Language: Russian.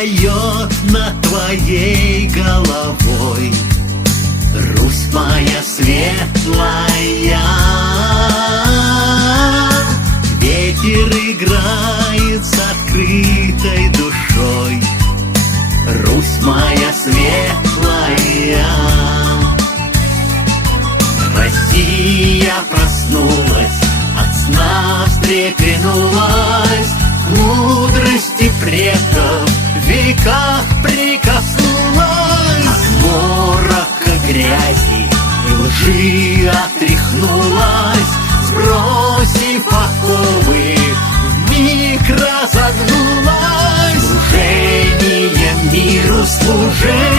поет над твоей головой. Русь моя светлая, ветер играет с открытой душой. Русь моя светлая, Россия проснулась, от сна встрепенулась, к мудрости предков в веках прикоснулась. От морока грязи и лжи отряхнулась, сбросив оковы, вмиг разогнулась. Служение миру, служение